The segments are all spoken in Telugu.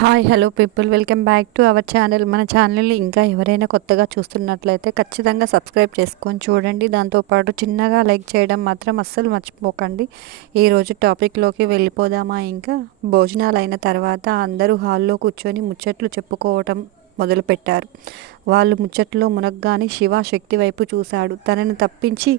Hi hello people, welcome back to our channel. మన ఛానల్ని ఇంకా ఎవరైనా కొత్తగా చూస్తున్నట్లయితే ఖచ్చితంగా సబ్స్క్రైబ్ చేసుకొని చూడండి. దాంతోపాటు చిన్నగా లైక్ చేయడం మాత్రం అస్సలు మర్చిపోకండి. ఈరోజు టాపిక్లోకి వెళ్ళిపోదామా? ఇంకా భోజనాలు అయిన తర్వాత అందరూ హాల్లో కూర్చొని ముచ్చట్లు చెప్పుకోవటం మొదలుపెట్టారు. వాళ్ళు ముచ్చట్లో మునగ్గానే శివ శక్తి వైపు చూశాడు. తనని తప్పించి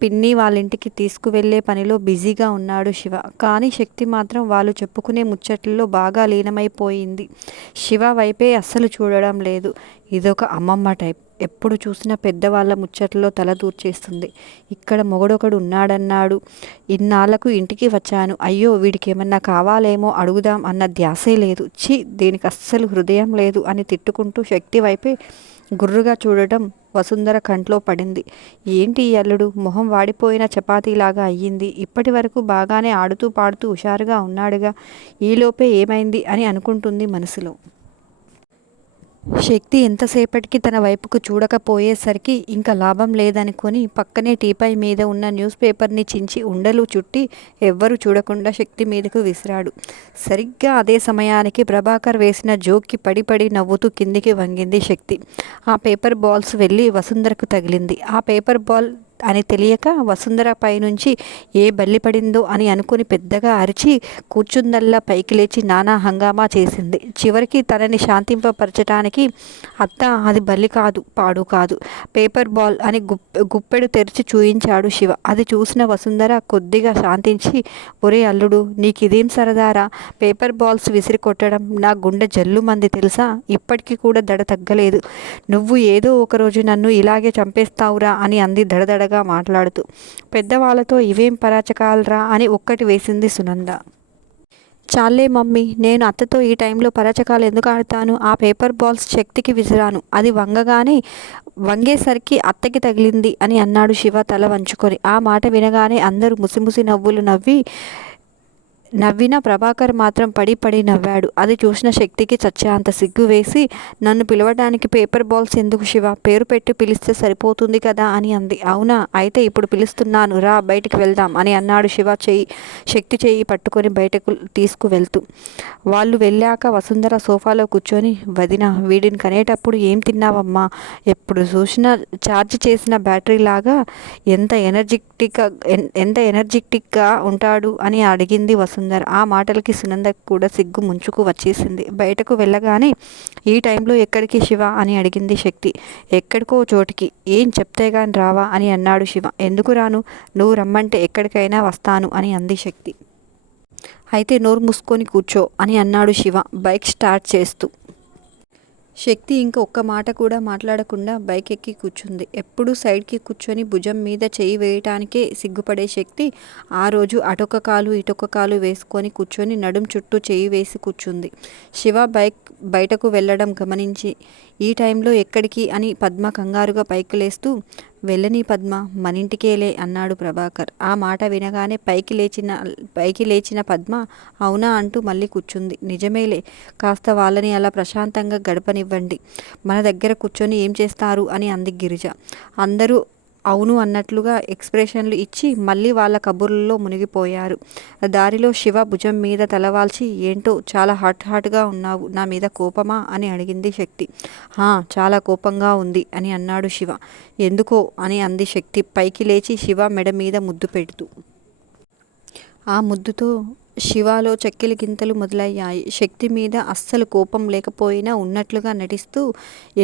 పిన్ని వాళ్ళింటికి తీసుకువెళ్లే పనిలో బిజీగా ఉన్నాడు శివ. కానీ శక్తి మాత్రం వాళ్ళు చెప్పుకునే ముచ్చట్లలో బాగా లీనమైపోయింది. శివ వైపే అస్సలు చూడడం లేదు. ఇదొక అమ్మమ్మ టైప్. ఎప్పుడు చూసినా పెద్దవాళ్ళ ముచ్చట్లో తల దూర్చేస్తుంది. ఇక్కడ మొగుడొకడు ఉన్నాడన్నాడు. ఇన్నాళ్లకు ఇంటికి వచ్చాను. అయ్యో వీడికి ఏమన్నా కావాలేమో అడుగుదాం అన్న ధ్యాసే లేదు. ఛీ, దీనికి అస్సలు హృదయం లేదు అని తిట్టుకుంటూ శక్తి వైపే గుర్రుగా చూడటం వసుంధర కంట్లో పడింది. ఏంటి ఈ అల్లుడు మొహం వాడిపోయిన చపాతీలాగా అయ్యింది. ఇప్పటి వరకు బాగానే ఆడుతూ పాడుతూ హుషారుగా ఉన్నాడుగా, ఈలోపే ఏమైంది అని అనుకుంటుంది మనసులో. శక్తి ఎంతసేపటికి తన వైపుకు చూడకపోయేసరికి ఇంకా లాభం లేదనుకొని పక్కనే టీపై మీద ఉన్న న్యూస్ పేపర్ని చించి ఉండలు చుట్టి ఎవ్వరూ చూడకుండా శక్తి మీదకు విసిరాడు. సరిగ్గా అదే సమయానికి ప్రభాకర్ వేసిన జోక్కి పడి పడి నవ్వుతూ కిందికి వంగింది శక్తి. ఆ పేపర్ బాల్స్ వెళ్ళి వసుంధరకు తగిలింది. ఆ పేపర్ బాల్ అని తెలియక వసుంధర పైనుంచి ఏ బల్లి పడిందో అని అనుకుని పెద్దగా అరిచి కూర్చుందల్లా పైకి లేచి నానా హంగామా చేసింది. చివరికి తనని శాంతింపపరచటానికి అత్త, అది బల్లి కాదు, పాడు కాదు, పేపర్ బాల్ అని గుప్పెడు తెరిచి చూయించాడు శివ. అది చూసిన వసుంధర కొద్దిగా శాంతించి, ఒరే అల్లుడు, నీకిదేం సరదారా? పేపర్ బాల్స్ విసిరి కొట్టడం నా గుండె జల్లుమంది తెలుసా? ఇప్పటికీ కూడా దడ తగ్గలేదు. నువ్వు ఏదో ఒకరోజు నన్ను ఇలాగే చంపేస్తావురా అని అంది దడదడ మాట్లాడుతూ. పెద్దవాళ్ళతో ఇవేం పరాచకాలరా అని ఒక్కటి వేసింది సునంద. చాలే మమ్మీ, నేను అత్తతో ఈ టైంలో పరాచకాలు ఎందుకు ఆడతాను? ఆ పేపర్ బాల్స్ శక్తికి విసిరాను, అది వంగేసరికి అత్తకి తగిలింది అని అన్నాడు శివ తల వంచుకొని. ఆ మాట వినగానే అందరూ ముసిముసి నవ్వులు నవ్విన ప్రభాకర్ మాత్రం పడి పడి నవ్వాడు. అది చూసిన శక్తికి చచ్చేంత సిగ్గు వేసి, నన్ను పిలవడానికి పేపర్ బాల్స్ ఎందుకు శివ? పేరు పెట్టి పిలిస్తే సరిపోతుంది కదా అని అంది. అవునా, అయితే ఇప్పుడు పిలుస్తున్నాను రా, బయటికి వెళ్దాం అని అన్నాడు శివ శక్తి చెయ్యి పట్టుకొని బయటకు తీసుకువెళ్తూ. వాళ్ళు వెళ్ళాక వసుంధర సోఫాలో కూర్చొని, వదిన, వీడిని కనేటప్పుడు ఏం తిన్నావమ్మా? ఎప్పుడు చూసినా ఛార్జ్ చేసిన బ్యాటరీ లాగా ఎంత ఎనర్జెటిక్గా ఉంటాడు అని అడిగింది వసుంధర. ఆ మాటలకి సునందకి కూడా సిగ్గు ముంచుకు వచ్చేసింది. బయటకు వెళ్ళగానే, ఈ టైంలో ఎక్కడికి శివ అని అడిగింది శక్తి. ఎక్కడికో చోటికి. ఏం చెప్తే గాని రావా అని అన్నాడు శివ. ఎందుకు రాను? నువ్వు రమ్మంటే ఎక్కడికైనా వస్తాను అని అంది శక్తి. అయితే నోరు మూసుకొని కూర్చో అని అన్నాడు శివ బైక్ స్టార్ట్ చేస్తూ. శక్తి ఇంక ఒక్క మాట కూడా మాట్లాడకుండా బైక్ ఎక్కి కూర్చుంది. ఎప్పుడూ సైడ్కి కూర్చొని భుజం మీద చేయి వేయటానికే సిగ్గుపడే శక్తి ఆ రోజు అటొక కాలు ఇటొక కాలు వేసుకొని కూర్చొని నడుం చుట్టూ చేయి వేసి కూర్చుంది. శివ బయటకు వెళ్ళడం గమనించి, ఈ టైంలో ఎక్కడికి అని పద్మ కంగారుగా పైకి లేస్తూ, వెళ్ళని పద్మ, మనింటికేలే అన్నాడు ప్రభాకర్. ఆ మాట వినగానే పైకి లేచిన పద్మ అవునా అంటూ మళ్ళీ కూర్చుంది. నిజమేలే, కాస్త వాళ్ళని అలా ప్రశాంతంగా గడపనివ్వండి, మన దగ్గర కూర్చొని ఏం చేస్తారు అని అంది గిరిజ. అందరూ అవును అన్నట్లుగా ఎక్స్ప్రెషన్లు ఇచ్చి మళ్ళీ వాళ్ళ కబుర్లలో మునిగిపోయారు. దారిలో శివ భుజం మీద తలవాల్చి, ఏంటో చాలా హాట్గా ఉన్నావు, నా మీద కోపమా అని అడిగింది శక్తి. చాలా కోపంగా ఉంది అని అన్నాడు శివ. ఎందుకో అని అంది శక్తి పైకి లేచి శివ మెడ మీద ముద్దు పెడుతూ. ఆ ముద్దుతో శివాలో చెక్కిలి గింతలు మొదలయ్యాయి. శక్తి మీద అస్సలు కోపం లేకపోయినా ఉన్నట్లుగా నటిస్తూ,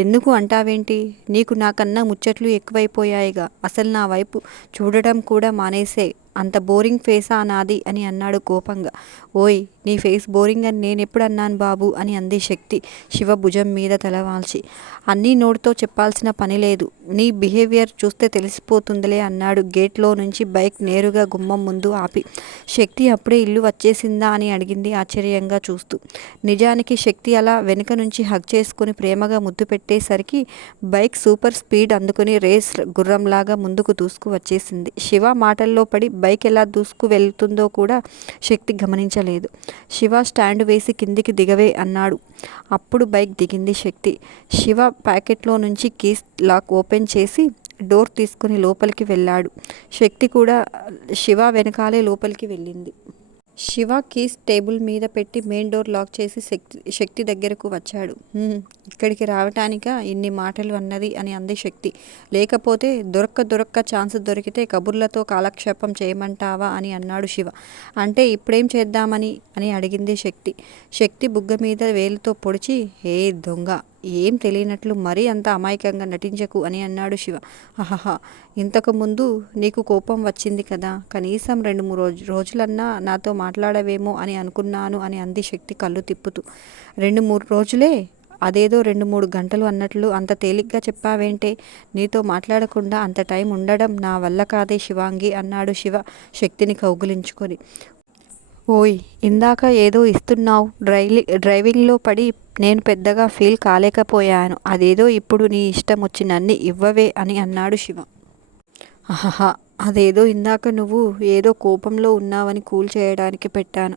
ఎందుకు అంటావేంటి? నీకు నాకన్నా ముచ్చట్లు ఎక్కువైపోయాయిగా, అసలు నా వైపు చూడటం కూడా మానేసే, అంత బోరింగ్ ఫేసా నాది అని అన్నాడు కోపంగా. ఓయ్, నీ ఫేస్ బోరింగ్ అని నేనెప్పుడు అన్నాను బాబు అని అంది శక్తి శివ భుజం మీద తలవాల్చి. అన్నీ నోటితో చెప్పాల్సిన పని లేదు, నీ బిహేవియర్ చూస్తే తెలిసిపోతుందిలే అన్నాడు గేట్లో నుంచి బైక్ నేరుగా గుమ్మం ముందు ఆపి. శక్తి అప్పుడే ఇల్లు వచ్చేసిందా అని అడిగింది ఆశ్చర్యంగా చూస్తూ. నిజానికి శక్తి అలా వెనుక నుంచి హగ్ చేసుకుని ప్రేమగా ముద్దు పెట్టేసరికి బైక్ సూపర్ స్పీడ్ అందుకుని రేస్ గుర్రంలాగా ముందుకు దూసుకు వచ్చేసింది. శివ మాటల్లో పడి బైక్ ఎలా దూసుకు వెళ్తుందో కూడా శక్తి గమనించలేదు. శివ స్టాండ్ వేసి కిందికి దిగవే అన్నాడు. అప్పుడు బైక్ దిగింది శక్తి. శివ ప్యాకెట్లో నుంచి కీస్ లాక్ ఓపెన్ చేసి డోర్ తీసుకుని లోపలికి వెళ్ళాడు. శక్తి కూడా శివ వెనకాలే లోపలికి వెళ్ళింది. శివ కీస్ టేబుల్ మీద పెట్టి మెయిన్ డోర్ లాక్ చేసి శక్తి దగ్గరకు వచ్చాడు. ఇక్కడికి రావటానికా ఇన్ని మాటలు అన్నది అని అంది శక్తి. లేకపోతే దొరక్క ఛాన్స్ దొరికితే కబుర్లతో కాలక్షేపం చేయమంటావా అని అన్నాడు శివ. అంటే ఇప్పుడేం చేద్దామని అని అడిగింది శక్తి. శక్తి బుగ్గ మీద వేలుతో పొడిచి, ఏ దొంగ, ఏం తెలియనట్లు మరీ అంత అమాయకంగా నటించకు అని అన్నాడు శివ. అహహా, ఇంతకుముందు నీకు కోపం వచ్చింది కదా, కనీసం 2-3 రోజులన్నా నాతో మాట్లాడవేమో అని అనుకున్నాను అని అంది శక్తి కళ్ళు తిప్పుతూ. 2-3 రోజులే, అదేదో 2-3 గంటలు అన్నట్లు అంత తేలిగ్గా చెప్పావేంటే? నీతో మాట్లాడకుండా అంత టైం ఉండడం నా వల్ల కాదే శివాంగి అన్నాడు శివ శక్తిని కౌగిలించుకొని. ఓయ్, ఇందాక ఏదో ఇస్తున్నావు, డ్రైవింగ్లో పడి నేను పెద్దగా ఫీల్ కాలేకపోయాను. అదేదో ఇప్పుడు నీ ఇష్టం వచ్చినన్ని ఇవ్వవే అని అన్నాడు శివ. ఆహా, అదేదో ఇందాక నువ్వు ఏదో కోపంలో ఉన్నావని కూల్ చేయడానికి పెట్టాను.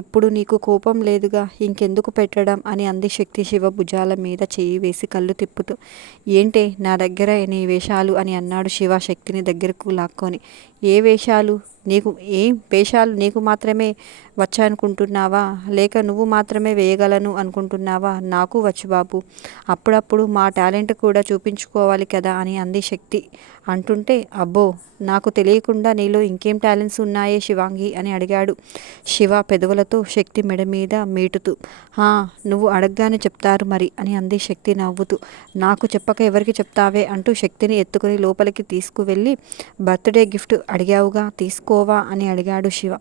ఇప్పుడు నీకు కోపం లేదుగా, ఇంకెందుకు పెట్టడం అని అంది శక్తి శివ భుజాల మీద చెయ్యి వేసి కళ్ళు తిప్పుతూ. ఏంటే నా దగ్గర నీ వేషాలు అని అన్నాడు శివ శక్తిని దగ్గరకు లాక్కొని. ఏ వేషాలు? వేషాలు నీకు మాత్రమే వచ్చనుకుంటున్నావా? లేక నువ్వు మాత్రమే వేయగలను అనుకుంటున్నావా? నాకు వచ్చు బాబు, అప్పుడప్పుడు మా టాలెంట్ కూడా చూపించుకోవాలి కదా అని అంది శక్తి అంటుంటే. అబ్బో, నాకు తెలియకుండా నీలో ఇంకేం టాలెంట్స్ ఉన్నాయే శివాంగి అని అడిగాడు శివ పెదవులతో శక్తి మెడ మీద మీటుతూ. నువ్వు అడగగానే చెప్తారు మరి అని అంది శక్తి నవ్వుతూ. నాకు చెప్పక ఎవరికి చెప్తావే అంటూ శక్తిని ఎత్తుకుని లోపలికి తీసుకువెళ్ళి, బర్త్డే గిఫ్ట్ అడిగావుగా, తీసుకోవా అని అడిగాడు శివ.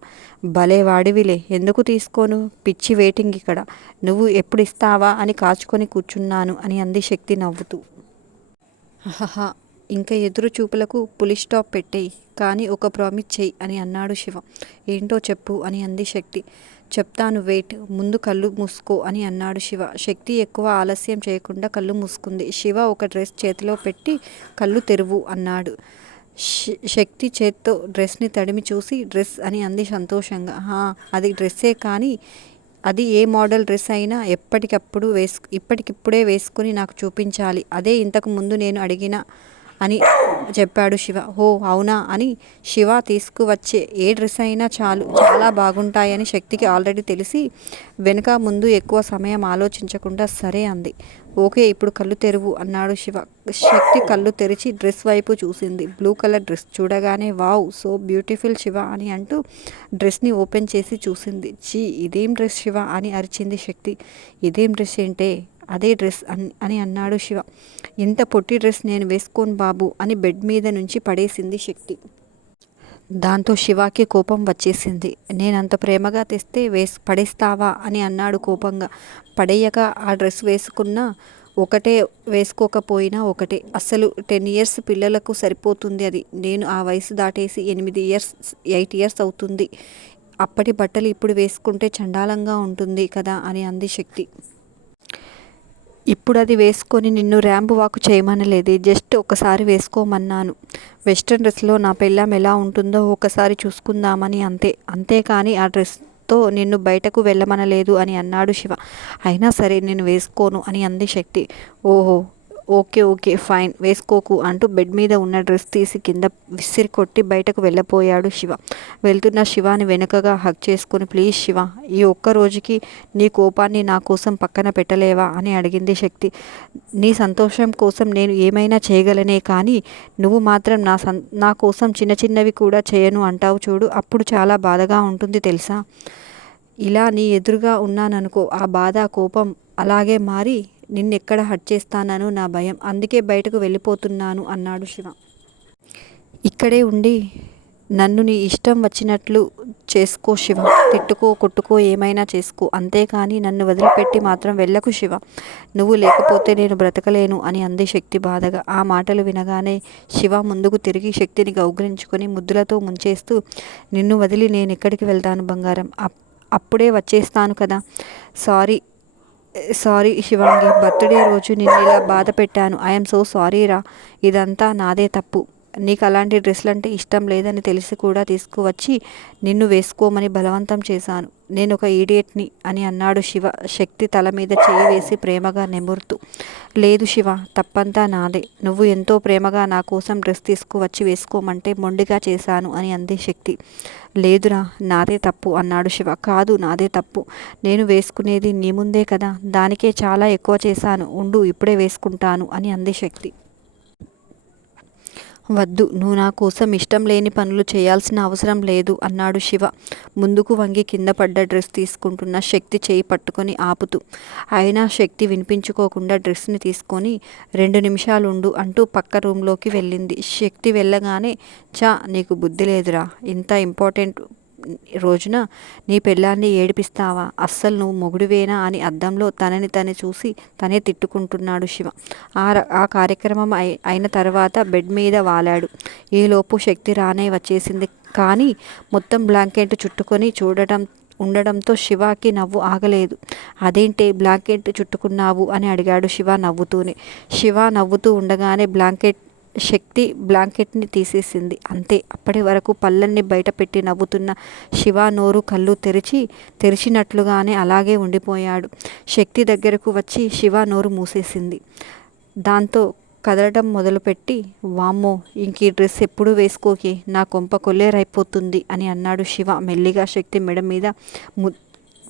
భలే వాడివిలే, ఎందుకు తీసుకోను, పిచ్చి వెయిటింగ్ ఇక్కడ, నువ్వు ఎప్పుడు ఇస్తావా అని కాచుకొని కూర్చున్నాను అని అంది శక్తి నవ్వుతూ. హహహా, ఇంకా ఎదురు చూపులకు పులి స్టాప్ పెట్టేయి, కానీ ఒక ప్రామిస్ చెయ్యి అని అన్నాడు శివ. ఏంటో చెప్పు అని అంది శక్తి. చెప్తాను, వెయిట్, ముందు కళ్ళు మూసుకో అని అన్నాడు శివ. శక్తి ఎక్కువ ఆలస్యం చేయకుండా కళ్ళు మూసుకుంది. శివ ఒక డ్రెస్ చేతిలో పెట్టి కళ్ళు తెరువు అన్నాడు. శక్తి చేత్తో డ్రెస్ని తడిమి చూసి డ్రెస్ అని అంది సంతోషంగా. అది డ్రెస్సే, కానీ అది ఏ మోడల్ డ్రెస్ అయినా ఇప్పటికిప్పుడే వేసుకుని నాకు చూపించాలి. అదే ఇంతకు ముందు నేను అడిగిన అని చెప్పాడు శివ. ఓ అవునా అని శివ తీసుకువచ్చే ఏ డ్రెస్ అయినా చాలా బాగుంటాయని శక్తికి ఆల్రెడీ తెలిసి వెనుక ముందు ఎక్కువ సమయం ఆలోచించకుండా సరే అంది. ఓకే, ఇప్పుడు కళ్ళు తెరువు అన్నాడు శివ. శక్తి కళ్ళు తెరిచి డ్రెస్ వైపు చూసింది. బ్లూ కలర్ డ్రెస్ చూడగానే వావ్, సో బ్యూటిఫుల్ శివ అని అంటూ డ్రెస్ని ఓపెన్ చేసి చూసింది. ఇదేం డ్రెస్ శివ అని అరిచింది శక్తి. ఇదేం డ్రెస్ ఏంటే? అదే డ్రెస్ అని అన్నాడు శివ. ఇంత పొట్టి డ్రెస్ నేను వేసుకోను బాబు అని బెడ్ మీద నుంచి పడేసింది శక్తి. దాంతో శివాకి కోపం వచ్చేసింది. నేనంత ప్రేమగా తెస్తే పడేస్తావా అని అన్నాడు కోపంగా. పడేయక ఆ డ్రెస్ వేసుకున్నా ఒకటే, వేసుకోకపోయినా ఒకటే. అసలు 10 ఇయర్స్ పిల్లలకు సరిపోతుంది అది. నేను ఆ వయసు దాటేసి 8 ఇయర్స్ అవుతుంది. అప్పటి బట్టలు ఇప్పుడు వేసుకుంటే చండాలంగా ఉంటుంది కదా అని అంది శక్తి. ఇప్పుడు అది వేసుకొని నిన్ను ర్యాంప్ వాక్ చేయమనలేదు, జస్ట్ ఒకసారి వేసుకోమన్నాను. వెస్ట్రన్ డ్రెస్లో నా పెళ్ళాం ఎలా ఉంటుందో ఒకసారి చూసుకుందామని అంతే, అంతేకాని ఆ డ్రెస్తో నిన్ను బయటకు వెళ్ళమనలేదు అని అన్నాడు శివ. అయినా సరే నేను వేసుకోను అని అంది శక్తి. ఓహో, ఓకే ఫైన్, వేసుకోకు అంటూ బెడ్ మీద ఉన్న డ్రెస్ తీసి కింద విసిరి కొట్టి బయటకు వెళ్ళపోయాడు శివ. వెళ్తున్న శివాని వెనుకగా హగ్ చేసుకుని, ప్లీజ్ శివ, ఈ ఒక్క రోజుకి నీ కోపాన్ని నా కోసం పక్కన పెట్టలేవా అని అడిగింది శక్తి. నీ సంతోషం కోసం నేను ఏమైనా చేయగలనే, కానీ నువ్వు మాత్రం నా కోసం చిన్నవి కూడా చేయను అంటావు చూడు, అప్పుడు చాలా బాధగా ఉంటుంది తెలుసా. ఇలా నీ ఎదురుగా ఉన్నాననుకో, ఆ బాధ కోపం అలాగే మారి నిన్నెక్కడ హర్ట్ చేస్తానను నా భయం, అందుకే బయటకు వెళ్ళిపోతున్నాను అన్నాడు శివ. ఇక్కడే ఉండి నన్ను నీ ఇష్టం వచ్చినట్లు చేసుకో శివ, తిట్టుకో కొట్టుకో ఏమైనా చేసుకో, అంతేకాని నన్ను వదిలిపెట్టి మాత్రం వెళ్ళకు శివ, నువ్వు లేకపోతే నేను బ్రతకలేను అని అంది శక్తి బాధగా. ఆ మాటలు వినగానే శివ ముందుకు తిరిగి శక్తిని కౌగిలించుకొని ముద్దులతో ముంచేస్తూ, నిన్ను వదిలి నేను ఎక్కడికి వెళ్తాను బంగారం, అప్పుడే వచ్చేస్తాను కదా. సారీ శివాంగి, బర్త్డే రోజు నిన్ను ఇలా బాధ పెట్టాను, ఐఎమ్ సో సారీ రా, ఇదంతా నాదే తప్పు. నీకు అలాంటి డ్రెస్సులంటే ఇష్టం లేదని తెలిసి కూడా తీసుకువచ్చి నిన్ను వేసుకోమని బలవంతం చేశాను. నేనొక ఈడియట్ని అని అన్నాడు శివ శక్తి తల మీద చేయి వేసి ప్రేమగా నిమురుతూ. లేదు శివ, తప్పంతా నాదే. నువ్వు ఎంతో ప్రేమగా నా కోసం డ్రెస్ తీసుకువచ్చి వేసుకోమంటే మొండిగా చేశాను అని అంది శక్తి. లేదురా, నాదే తప్పు అన్నాడు శివ. కాదు, నాదే తప్పు. నేను వేసుకునేది నీ ముందే కదా, దానికే చాలా ఎక్కువ చేశాను. ఉండు, ఇప్పుడే వేసుకుంటాను అని అంది శక్తి. వద్దు, నువ్వు నా కోసం ఇష్టం లేని పనులు చేయాల్సిన అవసరం లేదు అన్నాడు శివ ముందుకు వంగి కింద పడ్డ డ్రెస్ తీసుకుంటున్న శక్తి చేయి పట్టుకొని ఆపుతూ. అయినా శక్తి వినిపించుకోకుండా డ్రెస్ని తీసుకొని 2 నిమిషాలుండు అంటూ పక్క రూంలోకి వెళ్ళింది. శక్తి వెళ్ళగానే, చా, నీకు బుద్ధి లేదురా, ఇంత ఇంపార్టెంట్ రోజున నీ పెళ్ళాన్ని ఏడిపిస్తావా? అస్సలు నువ్వు మొగుడివేనా అని అద్దంలో తనని తను చూసి తనే తిట్టుకుంటున్నాడు శివ. ఆ కార్యక్రమం అయిన తర్వాత బెడ్ మీద వాలాడు. ఈలోపు శక్తి రానే వచ్చేసింది. కానీ మొత్తం బ్లాంకెట్ చుట్టుకొని ఉండడంతో శివకి నవ్వు ఆగలేదు. అదేంటి బ్లాంకెట్ చుట్టుకున్నావు అని అడిగాడు శివ నవ్వుతూనే. శివ నవ్వుతూ ఉండగానే శక్తి బ్లాంకెట్ని తీసేసింది. అంతే. అప్పటి వరకు పళ్ళన్ని బయటపెట్టి నవ్వుతున్న శివ నోరు కళ్ళు తెరిచినట్లుగానే అలాగే ఉండిపోయాడు. శక్తి దగ్గరకు వచ్చి శివ నోరు మూసేసింది. దాంతో కదలడం మొదలుపెట్టి, వామ్మో, ఇంకీ డ్రెస్ ఎప్పుడు వేసుకోకే, నా కొంప కొల్లేరైపోతుంది అని అన్నాడు శివ మెల్లిగా శక్తి మెడ మీద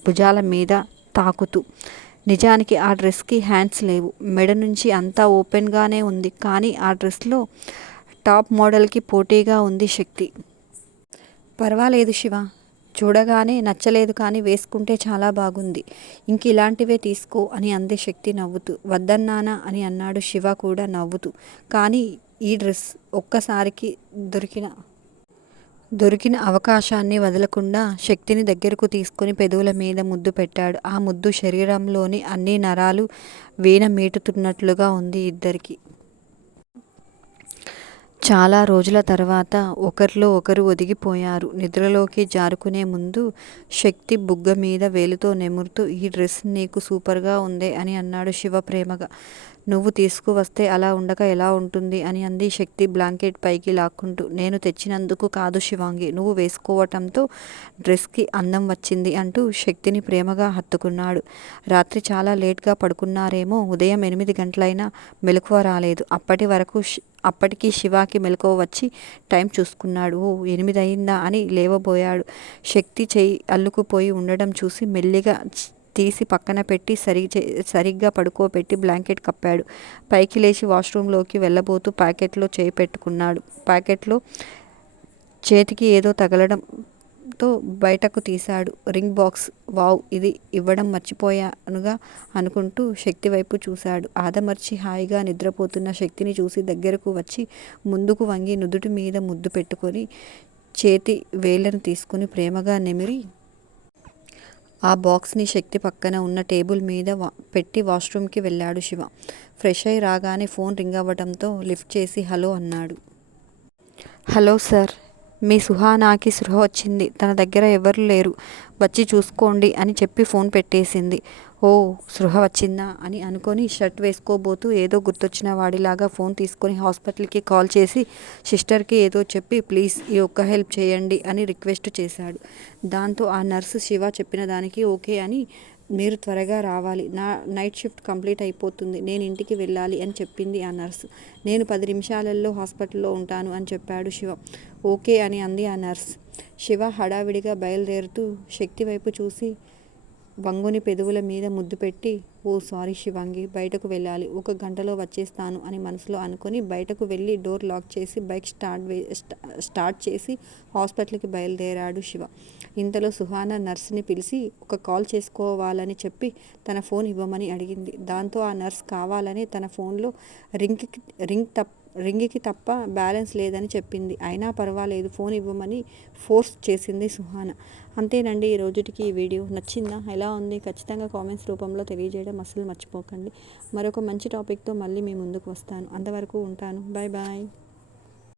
భుజాల మీద తాకుతూ. నిజానికి ఆ డ్రెస్కి హ్యాండ్స్ లేవు. మెడ నుంచి అంతా ఓపెన్గానే ఉంది. కానీ ఆ డ్రెస్లో టాప్ మోడల్కి పోటీగా ఉంది శక్తి. పర్వాలేదు శివ, చూడగానే నచ్చలేదు కానీ వేసుకుంటే చాలా బాగుంది. ఇంక ఇలాంటివే తీసుకో అని అంది శక్తి నవ్వుతూ. వద్దన్నానా అని అన్నాడు శివ కూడా నవ్వుతూ. కానీ ఈ డ్రెస్ ఒక్కసారికి దొరికిన అవకాశాన్ని వదలకుండా శక్తిని దగ్గరకు తీసుకుని పెదవుల మీద ముద్దు పెట్టాడు. ఆ ముద్దు శరీరంలోని అన్ని నరాలు వీణ మీటుతున్నట్లుగా ఉంది ఇద్దరికి. చాలా రోజుల తర్వాత ఒకరిలో ఒకరు ఒదిగిపోయారు. నిద్రలోకి జారుకునే ముందు శక్తి బుగ్గ మీద వేలుతో నెమురుతూ, ఈ డ్రెస్ నీకు సూపర్గా ఉందే అని అన్నాడు శివ ప్రేమగా. నువ్వు తీసుకువస్తే అలా ఉండక ఎలా ఉంటుంది అని అంది శక్తి బ్లాంకెట్ పైకి లాక్కుంటూ. నేను తెచ్చినందుకు కాదు శివాంగి, నువ్వు వేసుకోవటంతో డ్రెస్కి అందం వచ్చింది అంటూ శక్తిని ప్రేమగా హత్తుకున్నాడు. రాత్రి చాలా లేట్గా పడుకున్నారేమో. ఉదయం 8 గంటలైనా మెలకువ రాలేదు. అప్పటికి శివాకి మెలకువ వచ్చి టైం చూసుకున్నాడు. ఓ, 8 అయిందా అని లేవబోయాడు. శక్తి చెయ్యి అల్లుకుపోయి ఉండడం చూసి మెల్లిగా తీసి పక్కన పెట్టి సరిగ్గా పడుకోబెట్టి బ్లాంకెట్ కప్పాడు. పైకి లేచి వాష్రూంలోకి వెళ్ళబోతూ ప్యాకెట్లో చేయి పెట్టుకున్నాడు. ప్యాకెట్లో చేతికి ఏదో తగలడంతో బయటకు తీశాడు. Ring box. వావ్, ఇది ఇవ్వడం మర్చిపోయానుగా అనుకుంటూ శక్తి వైపు చూశాడు. ఆదమర్చి హాయిగా నిద్రపోతున్న శక్తిని చూసి దగ్గరకు వచ్చి ముందుకు వంగి నుదుటి మీద ముద్దు పెట్టుకొని చేతి వేళ్లను తీసుకుని ప్రేమగా నిమిరి ఆ బాక్స్ని శక్తి పక్కన ఉన్న టేబుల్ మీద పెట్టి వాష్రూమ్కి వెళ్ళాడు శివ. ఫ్రెష్ అయి రాగానే ఫోన్ రింగ్ అవ్వడంతో లిఫ్ట్ చేసి హలో అన్నాడు. హలో సార్, మీ సుహానాకి స్పృహ వచ్చింది. తన దగ్గర ఎవరు లేరు, వచ్చి చూసుకోండి అని చెప్పి ఫోన్ పెట్టేసింది. ఓ, స్పృహ వచ్చిందా అని అనుకొని షర్ట్ వేసుకోబోతూ ఏదో గుర్తొచ్చిన వాడిలాగా ఫోన్ తీసుకొని హాస్పిటల్కి కాల్ చేసి సిస్టర్కి ఏదో చెప్పి ప్లీజ్ ఈ ఒక్క హెల్ప్ చేయండి అని రిక్వెస్ట్ చేశాడు. దాంతో ఆ నర్సు శివ చెప్పిన దానికి ఓకే అని, మీరు త్వరగా రావాలి, నా నైట్ షిఫ్ట్ కంప్లీట్ అయిపోతుంది, నేను ఇంటికి వెళ్ళాలి అని చెప్పింది ఆ నర్సు. నేను 10 నిమిషాలలో హాస్పిటల్లో ఉంటాను అని చెప్పాడు శివ. ఓకే అని అంది ఆ నర్స్. శివ హడావిడిగా బయలుదేరుతూ శక్తి వైపు చూసి వంగుని పెదవుల మీద ముద్దు పెట్టి, ఓ సారీ శివాంగి, బయటకు వెళ్ళాలి, 1 గంటలో వచ్చేస్తాను అని మనసులో అనుకుని బయటకు వెళ్ళి డోర్ లాక్ చేసి బైక్ స్టార్ట్ చేసి హాస్పిటల్కి బయలుదేరాడు శివ. ఇంతలో సుహానా నర్స్ని పిలిచి ఒక కాల్ చేసుకోవాలని చెప్పి తన ఫోన్ ఇవ్వమని అడిగింది. దాంతో ఆ నర్స్ కావాలని తన ఫోన్లో రింగ్కి తప్ప బ్యాలెన్స్ లేదని చెప్పింది. అయినా పర్వాలేదు, ఫోన్ ఇవ్వమని ఫోర్స్ చేసింది సుహానా. అంతేనండి ఈ రోజుటికి ఈ వీడియో. నచ్చిందా? ఎలా ఉంది? ఖచ్చితంగా కామెంట్స్ రూపంలో తెలియజేయడం అస్సలు మర్చిపోకండి. మరొక మంచి టాపిక్తో మళ్ళీ మీ ముందుకు వస్తాను. అంతవరకు ఉంటాను. Bye bye.